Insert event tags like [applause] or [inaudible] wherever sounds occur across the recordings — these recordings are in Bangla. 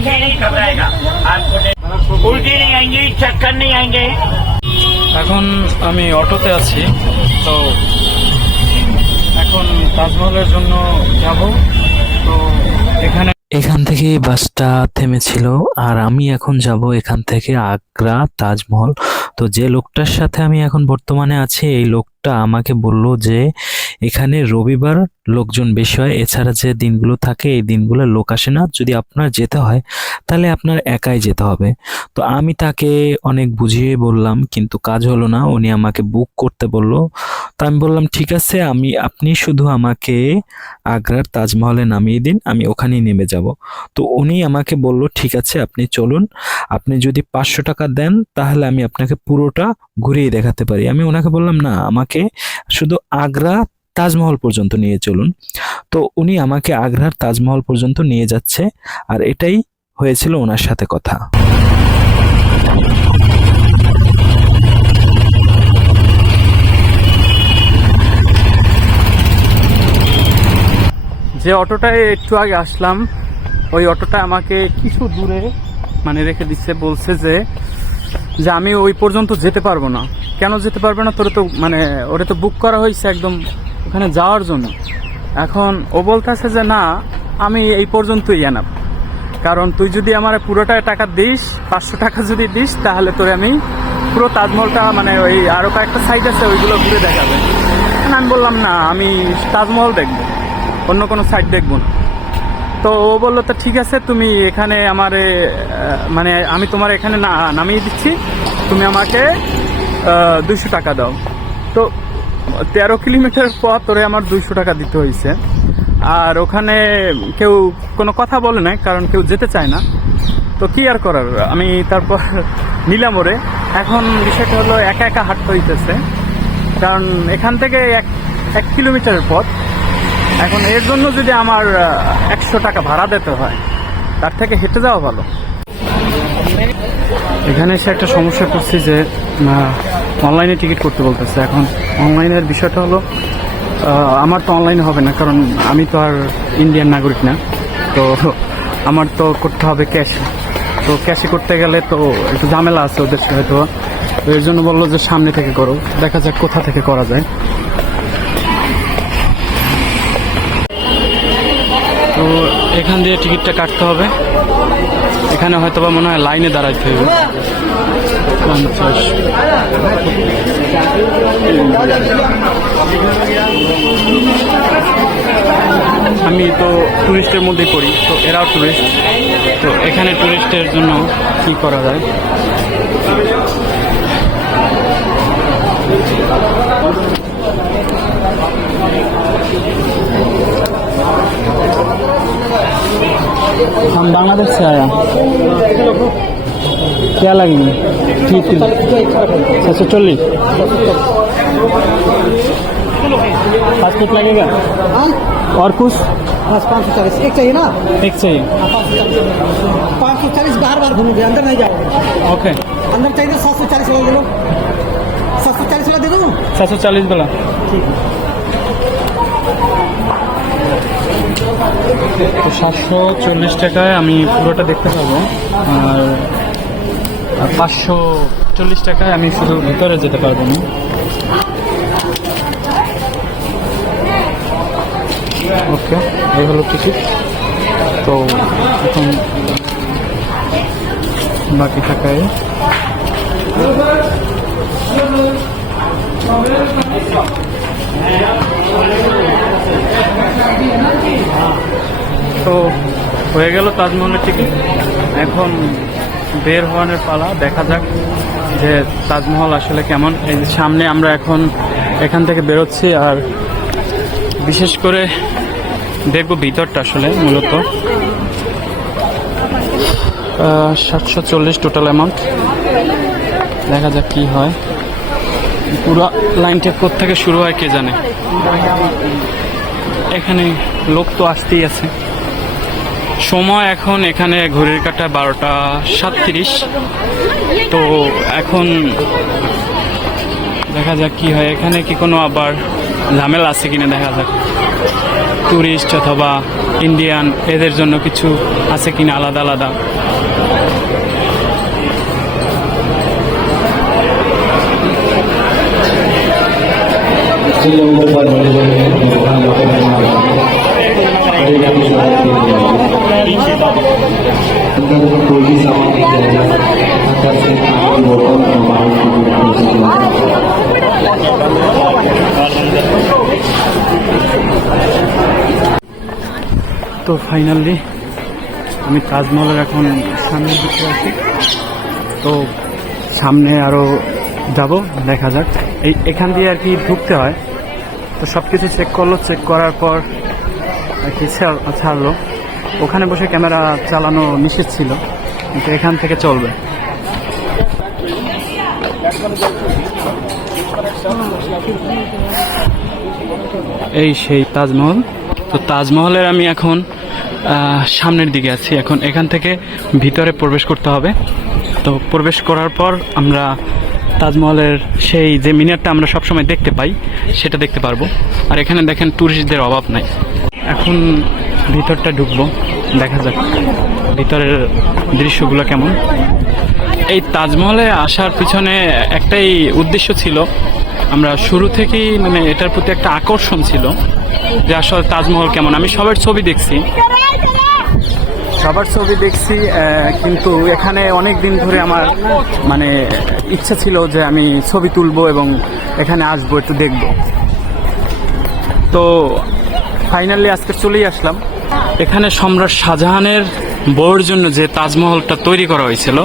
पीछे नहीं घबराएगा आपको नहीं- उल्टी नहीं आएंगी चक्कर नहीं आएंगे এখন আমি অটোতে আছি তো এখন তাজমহলের জন্য যাব তো এখানে এখান থেকে বাসটা থেমেছিল আর আমি এখন যাব এখান থেকে আগ্রা তাজমহল তো যে লোকটার সাথে আমি এখন বর্তমানে আছি এই লোকটা আমাকে বলল যে, এখানে রবিবার লোকজন বেশি হয়। এছাড়া যে দিনগুলো থাকে, এই দিনগুলো লোক আসে না। যদি আপনার যেতে হয়, তাহলে আপনার একাই যেতে হবে। তো আমি তাকে অনেক বুঝিয়ে বললাম, কিন্তু কাজ হলো না। উনি আমাকে বুক করতে বলল। তো আমি বললাম, ঠিক আছে, আমি, আপনি শুধু আমাকে আগ্রার তাজমহলে নামিয়ে দিন, আমি ওখানেই নেমে যাব। তো উনি আমাকে বলল, ঠিক আছে, আপনি চলুন। আপনি যদি পাঁচশো টাকা দেন, তাহলে আমি আপনাকে পুরোটা ঘুরিয়ে দেখাতে পারি। আমি ওনাকে বললাম, না, আমাকে শুধু আগ্রা তাজমহল পর্যন্ত নিয়ে চলুন। তো উনি আমাকে আগ্রার তাজমহল পর্যন্ত নিয়ে যাচ্ছে আর এটাই হয়েছিল ওনার সাথে কথা। যে অটোটায় একটু আগে আসলাম, ওই অটোটা আমাকে কিছু দূরে মানে রেখে দিচ্ছে, বলছে যে যে আমি ওই পর্যন্ত যেতে পারব না। কেন যেতে পারবে না? তোরে তো মানে ওটা তো বুক করা হয়েছে একদম ওখানে যাওয়ার জন্য। এখন ও বলতেছে যে, না, আমি এই পর্যন্তই এনাব কারণ তুই যদি আমার পুরোটা টাকা দিস, পাঁচশো টাকা যদি দিস, তাহলে তোরে আমি পুরো তাজমহলটা মানে ওই আরও কয়েকটা সাইড আছে, ওইগুলো ঘুরে দেখাবে। আমি বললাম, না, আমি তাজমহল দেখব। অন্য কোনো সাইড দেখব না। তো ও বলল, তো ঠিক আছে, তুমি এখানে আমার মানে আমি তোমার এখানে নামিয়ে দিচ্ছি। তুমি আমাকে দুইশো টাকা দাও। তো তেরো কিলোমিটার পথ তোরে আমার দুইশো টাকা দিতে হয়েছে আর ওখানে কেউ কোনো কথা বলে না কারণ কেউ যেতে চায় না। তো কি আর করার? আমি তারপর [laughs] নিলাম ওরে। এখন বিষয়টা হলো, একা একা হাঁটতে হইতেছে। কারণ এখান থেকে এক এক কিলোমিটারের পথ। এখন এর জন্য যদি আমার একশো টাকা ভাড়া দিতে হয়, তার থেকে হেঁটে যাওয়া ভালো। এখানে এসে একটা সমস্যা করছি যে অনলাইনে টিকিট করতে বলতেছে। এখন অনলাইনের বিষয়টা হলো আমার তো অনলাইনে হবে না, কারণ আমি তো আর ইন্ডিয়ান নাগরিক না। তো আমার তো করতে হবে ক্যাশ। তো ক্যাশে করতে গেলে তো একটু ঝামেলা আছে ওদের হয়তো এর জন্য বলল যে সামনে থেকে করো, দেখা যাক কোথা থেকে করা যায়। এখান দিয়ে টিকিটটা কাটতে হবে। এখানে হয়তো বা মনে হয় লাইনে দাঁড়াইতে হবে আমি তো টুরিস্টের মধ্যে পড়ি, তো এরাও টুরিস্ট তো এখানে টুরিস্টের জন্য কি করা যায়? हम बांग्लादेश से आया क्या लगेंगे छः सौ चल्लिस पासपोर्ट लगेगा और कुछ बस पाँच सौ चालीस एक चाहिए ना एक चाहिए पाँच सौ चालीस बार बार घूमोगे अंदर नहीं जाओगे ओके अंदर चाहिए सात सौ चालीस वाला दे दो सात सौ चालीस वाला दे दो छः सौ चालीस वाला তো সাতশো চল্লিশ টাকায় আমি পুরোটা দেখতে পাবো। আর পাঁচশো চল্লিশ টাকায় আমি শুধু ভিতরে যেতে পারব না। ওকে, এই হলো টিকিট তো এখন বাকি টাকায় তো হয়ে গেল তাজমহলের টিকিট এখন বের হওয়ানোর পালা, দেখা যাক যে তাজমহল আসলে কেমন। এই যে সামনে আমরা এখন এখান থেকে বেরোচ্ছি আর বিশেষ করে দেখব ভিতরটা আসলে মূলত। সাতশো চল্লিশ টোটাল অ্যামাউন্ট দেখা যাক কি হয়। পুরো লাইনটা থেকে শুরু হয় কে জানে। এখানে লোক তো আসতেই আছে। সময় এখন এখানে ঘড়ির কাটা বারোটা সাতত্রিশ। তো এখন দেখা যাক কি হয়। এখানে কি কোনো আবার ঝামেলা আছে কিনা দেখা যাক। টুরিস্ট অথবা ইন্ডিয়ান, এদের জন্য কিছু আছে কিনা আলাদা আলাদা। कोई भी सामान नहीं जाएगा अंदर से पानी की बोतल मोबाइल की তো ফাইনালি আমি তাজমহলের এখন সামনের দিকে আছি তো সামনে আরও যাব দেখা যাক এই এখান দিয়ে আর কি ঢুকতে হয় তো সব কিছু চেক করলো চেক করার পর আর কি ছাড়- ছাড়লো ওখানে বসে ক্যামেরা চালানো নিষেধ ছিল, কিন্তু এখান থেকে চলবে। এই সেই তাজমহল। তো তাজমহলের আমি এখন সামনের দিকে আছি। এখন এখান থেকে ভিতরে প্রবেশ করতে হবে। তো প্রবেশ করার পর আমরা তাজমহলের সেই যে মিনারটা আমরা সবসময় দেখতে পাই, সেটা দেখতে পারব। আর এখানে দেখেন ট্যুরিস্টদের অভাব নাই। এখন ভিতরটা ঢুকবো, দেখা যাক ভিতরের দৃশ্যগুলো কেমন। এই তাজমহলে আসার পিছনে একটাই উদ্দেশ্য ছিল, আমরা শুরু থেকেই মানে এটার প্রতি একটা আকর্ষণ ছিল যে আসলে তাজমহল কেমন। আমি সবার ছবি দেখছি। সবার ছবি দেখছি কিন্তু এখানে অনেক দিন ধরে আমার মানে ইচ্ছা ছিল যে আমি ছবি তুলবো এবং এখানে আসব, একটু দেখব। তো ফাইনালি আজকে চলেই আসলাম। এখানে সম্রাট শাহজাহানের বউর জন্য যে তাজমহলটা তৈরি করা হয়েছিল,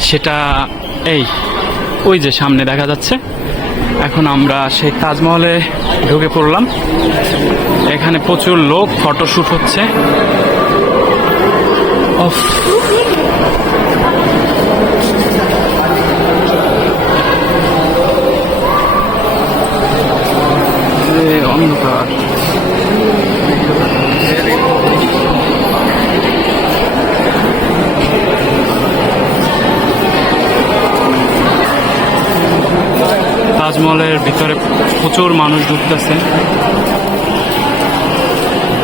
সেটা এই, ওই যে সামনে দেখা যাচ্ছে। এখন আমরা সেই তাজমহলে ঢুকে পড়লাম। এখানে প্রচুর লোক ফটোশ্যুট হচ্ছে। অফ ভিতরে প্রচুর মানুষ ঢুকতেছে।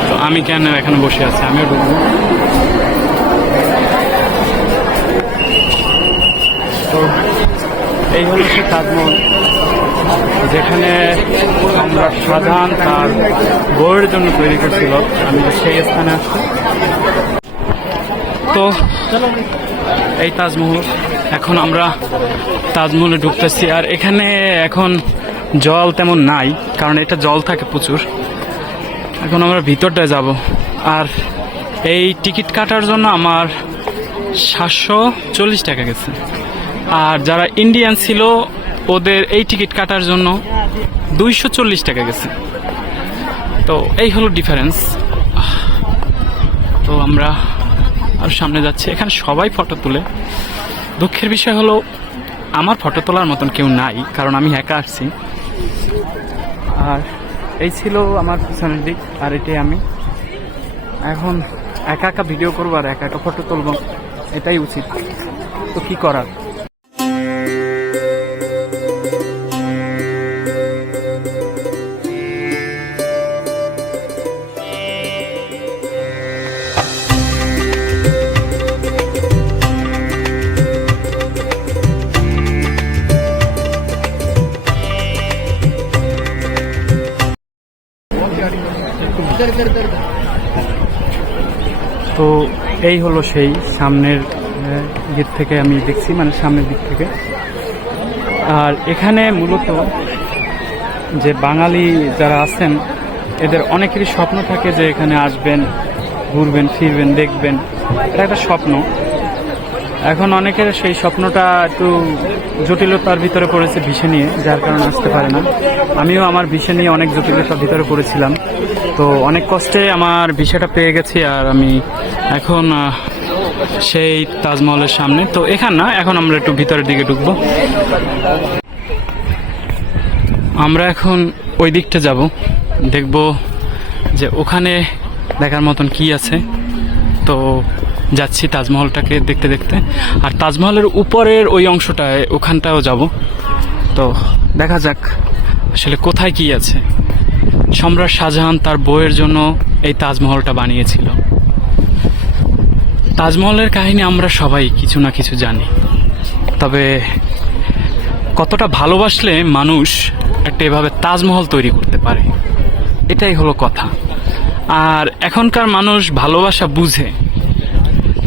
তো আমি কেন এখানে বসে আছি? আমিও ঢুকবো। তো এই হলো সে তাজমহল। যেখানে সম্রাট শাহজাহান তার বইয়ের জন্য তৈরি করছিল। আমি সেই স্থানে আসছি। তো এই তাজমহল। এখন আমরা তাজমহলে ঢুকতেছি। আর এখানে এখন জল তেমন নাই, কারণ এটা জল থাকে প্রচুর। এখন আমরা ভিতরটায় যাব। আর এই টিকিট কাটার জন্য আমার সাতশো চল্লিশ টাকা গেছে। আর যারা ইন্ডিয়ান ছিল, ওদের এই টিকিট কাটার জন্য দুইশো চল্লিশ টাকা গেছে। তো এই হলো ডিফারেন্স তো আমরা আর সামনে যাচ্ছি। এখানে সবাই ফটো তুলে। দুঃখের বিষয় হলো, আমার ফটো তোলার মতন কেউ নাই, কারণ আমি একা আসছি। আর এই ছিল আমার পিছনের দিক আর এটাই আমি। এখন একা একা ভিডিও করব আর একা একা ফটো তুলবো, এটাই উচিত। তো কি করার? তো এই হলো সেই সামনের দিক থেকে আমি দেখছি মানে সামনের দিক থেকে। আর এখানে মূলত যে বাঙালি যারা আছেন, এদের অনেকেরই স্বপ্ন থাকে যে এখানে আসবেন, ঘুরবেন, ফিরবেন, দেখবেন। এটা একটা স্বপ্ন। এখন অনেকের সেই স্বপ্নটা একটু জটিলতার ভিতরে পড়েছে ভিসে নিয়ে, যার কারণে আসতে পারে না। আমিও আমার ভিসে নিয়ে অনেক জটিলতার ভিতরে পড়েছিলাম। তো অনেক কষ্টে আমার ভিসাটা পেয়ে গেছি আর আমি এখন সেই তাজমহলের সামনে। তো এখান না, এখন আমরা একটু ভিতরের দিকে ঢুকবো। আমরা এখন ওই দিকটা যাব। দেখব যে ওখানে দেখার মতন কি আছে। তো যাচ্ছি তাজমহলটাকে দেখতে দেখতে। আর তাজমহলের উপরের ওই অংশটায় ওখানটাও যাব। তো দেখা যাক আসলে কোথায় কি আছে। সম্রাট শাহজাহান তার বইয়ের জন্য এই তাজমহলটা বানিয়েছিল। তাজমহলের কাহিনী আমরা সবাই কিছু না কিছু জানি। তবে কতটা ভালোবাসলে মানুষ একটা এভাবে তাজমহল তৈরি করতে পারে? এটাই হলো কথা। আর এখনকার মানুষ ভালোবাসা বুঝে।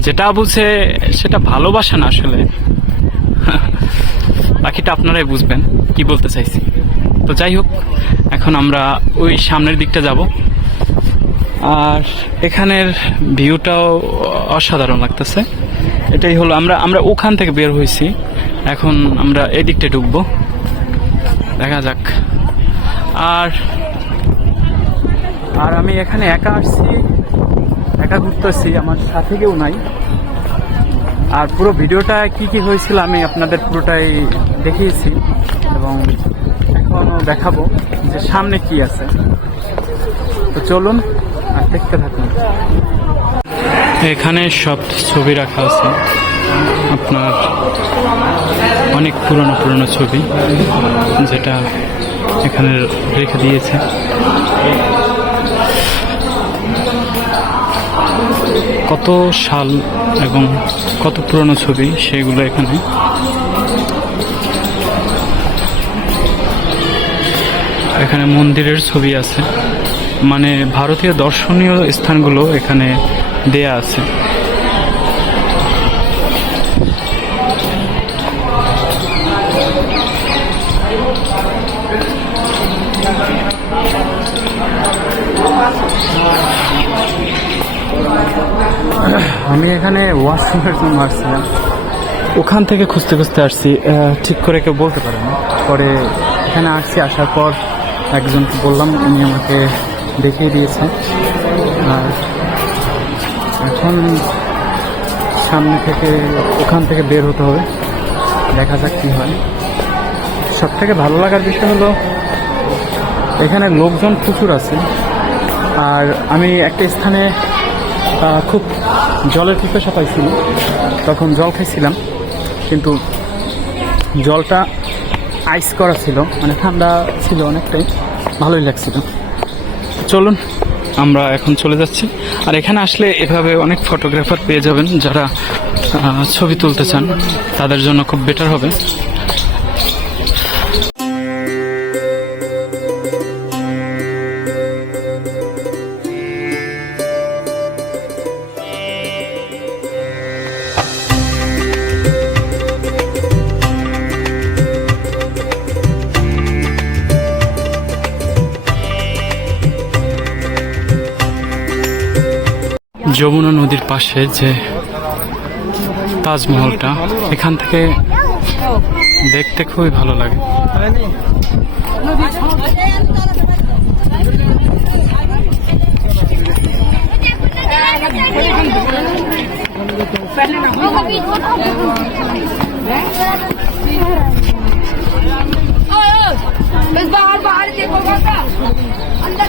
যেটা বুঝে সেটা ভালোবাসা না আসলে। [laughs] বাকিটা আপনারাই বুঝবেন কি বলতে চাইছি। তো যাই হোক, এখন আমরা ওই সামনের দিকটা যাব। আর এখানের ভিউটাও অসাধারণ লাগতেছে। এটাই হলো, আমরা আমরা ওখান থেকে বের হয়েছি। এখন আমরা এদিকটা ঢুকবো। দেখা যাক। আর আর আমি এখানে একা আসছি। একা ঘুরতেছি আমার সাথে কেউ নাই। আর পুরো ভিডিওটা কি কি হয়েছিল আমি আপনাদের পুরোটাই দেখিয়েছি এবং এখনও দেখাবো যে সামনে কি আছে। তো চলুন আর দেখতে থাকুন। এখানে সব ছবি রাখা আছে। আপনার অনেক পুরনো পুরনো ছবি যেটা এখানে রেখে দিয়েছে। কত সাল এবং কত পুরনো ছবি সেগুলো এখানে? এখানে মন্দিরের ছবি আছে। মানে ভারতীয় দর্শনীয় স্থানগুলো এখানে দেয়া আছে। আমি এখানে ওয়াশরুমের জন্য আসছিলাম। ওখান থেকে খুঁজতে খুঁজতে আসছি ঠিক করে কেউ বলতে পারে না। পরে এখানে আসছি আসার পর একজনকে বললাম উনি আমাকে দেখিয়ে দিয়েছে আর এখন সামনে থেকে ওখান থেকে বের হতে হবে। দেখা যাক কী হয়। সব থেকে ভালো লাগার বিষয় হলো এখানে লোকজন প্রচুর আছে। আর আমি একটা স্থানে খুব জলের পিপাসা পাইছিল তখন জল খাইছিলাম, কিন্তু জলটা আইস করা ছিল মানে ঠান্ডা ছিল অনেকটাই, ভালোই লাগছিল। চলুন, আমরা এখন চলে যাচ্ছি। আর এখানে আসলে এভাবে অনেক ফটোগ্রাফার পেয়ে যাবেন যারা ছবি তুলতে চান। তাদের জন্য খুব বেটার হবে। যমুনা নদীর পাশে যে তাজমহলটা এখান থেকে দেখতে খুবই ভালো লাগে। बस बाहर बाहर देखो बसा अंदर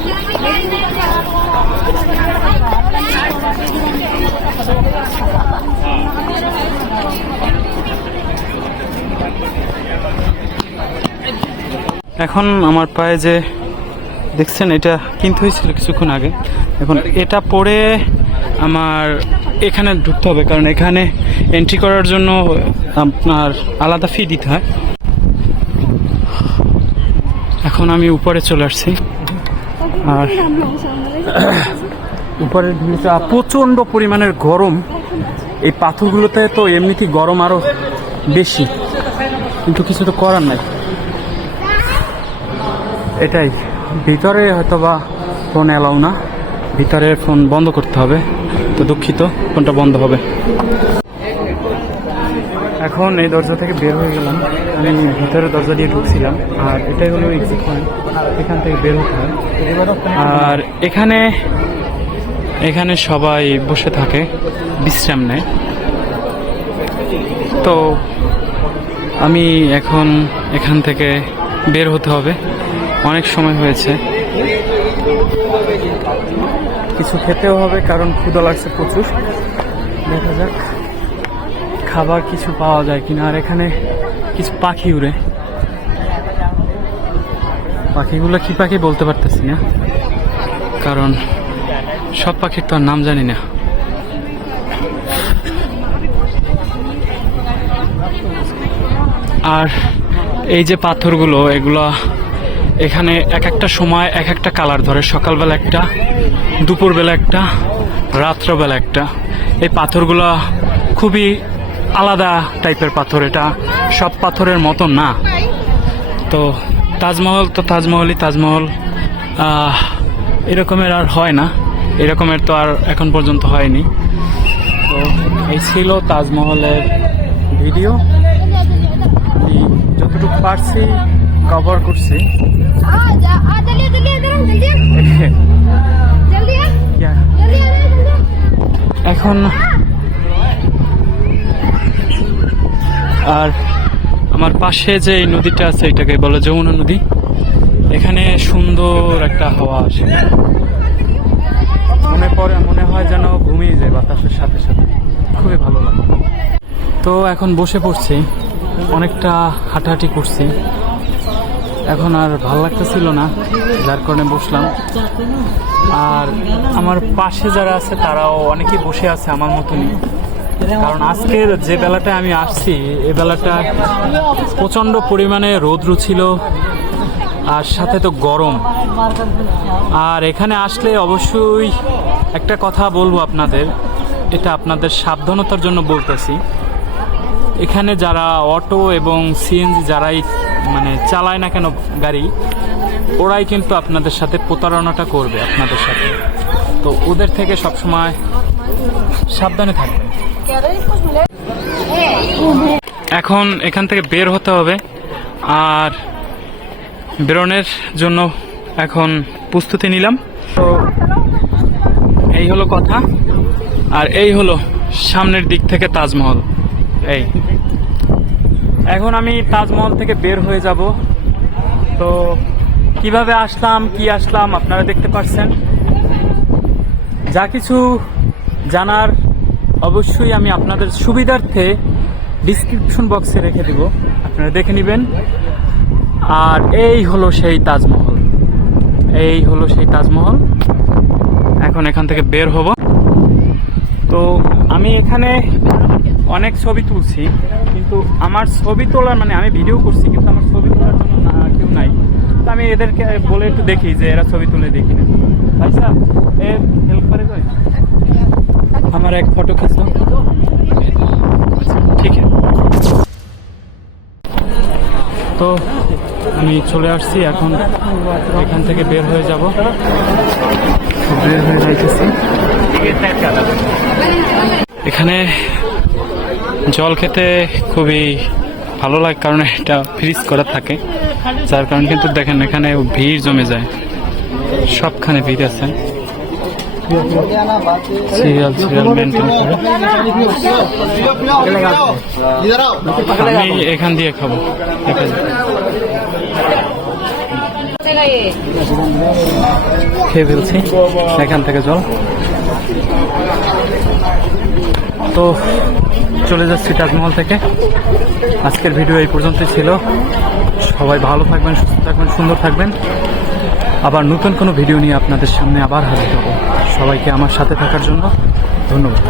এখন আমার পায়ে যে দেখছেন এটা কিনতে হয়েছিল কিছুক্ষণ আগে এখন এটা পরে আমার এখানে ঢুকতে হবে কারণ এখানে এন্ট্রি করার জন্য আপনার আলাদা ফি দিতে হয় এখন আমি উপরে চলে আসছি। আর উপরের ভিউটা প্রচণ্ড পরিমাণের গরম। এই পাথরগুলোতে তো এমনিতেই গরম আরও বেশি। কিন্তু কিছু তো করার নাই। এটাই। ভিতরে হয়তো বা ফোন অ্যালাউ না। ভিতরে ফোন বন্ধ করতে হবে। তো দুঃখিত ফোনটা বন্ধ হবে। এখন এই দরজা থেকে বের হয়ে গেলাম। আমি ভিতরে দরজা দিয়ে ঢুকছিলাম। আর এটাই হলো এক্সিট পয়েন্ট এখান থেকে বের হতে হয়। আর এখানে এখানে সবাই বসে থাকে, বিশ্রাম নেয়। তো আমি এখন এখান থেকে বের হতে হবে। অনেক সময় হয়েছে। কিছু খেতেও হবে, কারণ ক্ষুদা লাগছে প্রচুর। দেখা যাক। খাবার কিছু পাওয়া যায় কিনা, আর এখানে কিছু পাখি উড়ে। পাখিগুলো কি পাখি বলতে পারতেছি না, কারণ সব পাখির তো আর নাম জানি না। আর এই যে পাথরগুলো, এগুলো এখানে এক একটা সময় এক একটা কালার ধরে, সকালবেলা একটা, দুপুরবেলা একটা, রাত্রবেলা একটা। এই পাথরগুলো খুবই আলাদা টাইপের পাথর এটা সব পাথরের মতো না। তো তাজমহল তো তাজমহলই তাজমহল। এরকমের আর হয় না। এরকমের তো আর এখন পর্যন্ত হয়নি। তো এই ছিল তাজমহলের ভিডিও। যতটুকু পারছি কভার করছি। आ [laughs] আর আমার পাশে যে নদীটা আছে, এটাকে বলে যমুনা নদী। এখানে সুন্দর একটা হাওয়া আসে। মনে পড়ে, মনে হয় যেন ঘুমিয়ে যায় বাতাসের সাথে সাথে। খুবই ভালো লাগে। তো এখন বসে পড়ছি, অনেকটা হাঁটাহাঁটি করছি। এখন আর ভালো লাগতেছিল না, যার কারণে বসলাম। আর আমার পাশে যারা আছে, তারাও অনেকেই বসে আছে আমার মতনই। কারণ আজকের যে বেলাটা আমি আসছি, এ বেলাটা প্রচণ্ড পরিমাণে রৌদ্র ছিল, আর সাথে তো গরম। আর এখানে আসলে অবশ্যই একটা কথা বলব আপনাদের, এটা আপনাদের সাবধানতার জন্য বলতেছি। এখানে যারা অটো এবং সিএনজি যারাই মানে চালায় না কেন গাড়ি, ওরাই কিন্তু আপনাদের সাথে প্রতারণাটা করবে আপনাদের সাথে। তো ওদের থেকে সবসময় সাবধানে থাকবেন। এখন এখান থেকে বের হতে হবে আর বেরোনের জন্য এখন প্রস্তুতি নিলাম। তো এই হলো কথা, আর এই হলো সামনের দিক থেকে তাজমহল। এই। এখন আমি তাজমহল থেকে বের হয়ে যাব। তো কীভাবে আসলাম, কি আসলাম, আপনারা দেখতে পাচ্ছেন যা কিছু জানার অবশ্যই আমি আপনাদের সুবিধার্থে ডিসক্রিপশন বক্সে রেখে দিব। আপনারা দেখে নেবেন। আর এই হলো সেই তাজমহল। এই হলো সেই তাজমহল। এখন এখান থেকে বের হব। তো আমি এখানে অনেক ছবি তুলছি, কিন্তু আমার ছবি তোলার মানে আমি ভিডিও করছি, কিন্তু আমার ছবি তোলার জন্য কেউ নাই। তো আমি এদেরকে বলে একটু দেখি যে এরা ছবি তুলে দেখি না ভাই সাহেব এ হেল্প করে কই আমার এক ফটো खींच दो ঠিক আছে তো আমি চলে আসছি এখন এখান থেকে বের হয়ে যাব তো বের হয়ে যাইতেছি এখানে জল খেতে খুবই ভালো লাগে কারণ এটা ফ্রিজ করা থাকে যার কারণে কিন্তু দেখেন এখানে ভিড় জমে যায় সবখানে ভিড় আছে সিরিয়াল সিরিয়াল মেনটেন করে এখান দিয়ে খাব। খেয়ে ফেলছি। এখান থেকে জল। তো চলে যাচ্ছি তাজমহল থেকে। আজকের ভিডিও এই পর্যন্তই ছিল। সবাই ভালো থাকবেন, সুস্থ থাকবেন, সুন্দর থাকবেন। আবার নতুন কোনো ভিডিও নিয়ে আপনাদের সামনে আবার হাজির হব। সবাইকে আমার সাথে থাকার জন্য ধন্যবাদ।